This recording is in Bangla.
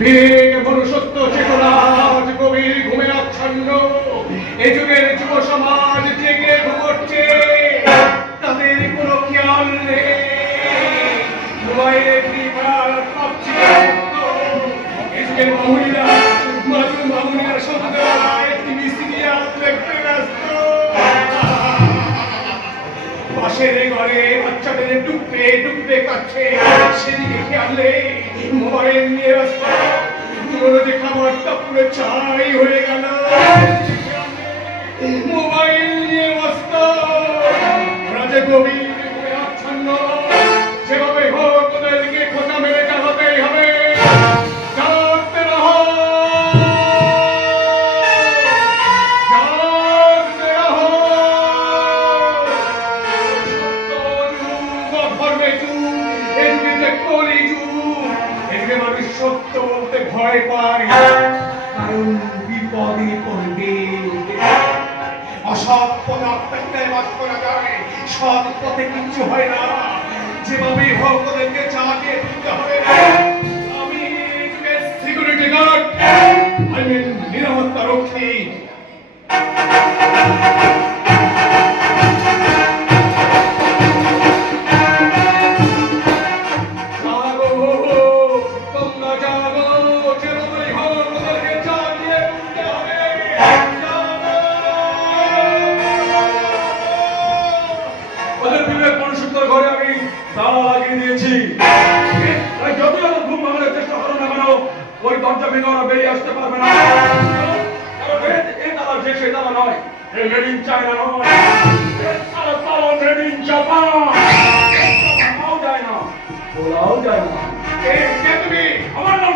বিবেক মনুষ্যত্ব চেতনা আজ গভীর ঘুমে আচ্ছন্ন। এই যুগের যুব সমাজ জেগে ঘুমোচ্ছে, তাদের কোনো খেয়াল নেই। মোবাইলে ফ্রি ফায়ার পাবজি এই যুগের মহিলা মামুনিরা সন্ধ্যাবেলায় টিভি সিরিয়াল দেখতে ব্যস্ত। পাশের ঘরে বাচ্চাদের ডুবতে ডুবতে কাছে, সেদিকে খেয়াল নেই, মোবাইল নিয়ে ব্যস্ত। যে খাবারটা পুরো ছাই হয়ে গেল, মোবাইল নিয়ে ব্যস্ত। ওরা যে গভীর ঘুমে আচ্ছন্ন, সেভাবে হোক ওদেরকে খোঁচা মেরে চালাতেই হবে। জাগতে রহো, জাগতে রহো। সত্য যুগ, অধর্মে যুগ, এই যুগে যে কলি যুগ। এই যুগে মানুষ সত্য বলতে ভয় পায়, কারণ বিপদে পড়বে। অসৎ পথে অপেক্ষায় বাস করা যায়, সৎ পথে কিচ্ছু হয় না। যেভাবে হোক ওদেরকে জাগিয়ে তুলতে হবে। আমি সিকিউরিটি গার্ড, নিরাপত্তা রক্ষী। ওই দরজা ভেঙে ওরা বেরিয়ে আসতে পারবে না, কারণ এই তালা যে সেই তালা নয়, এই মেড ইন চায়না নয়, তালা মেড ইন জাপান। যায় না, ওরাও যায় না। তুমি আমার নাম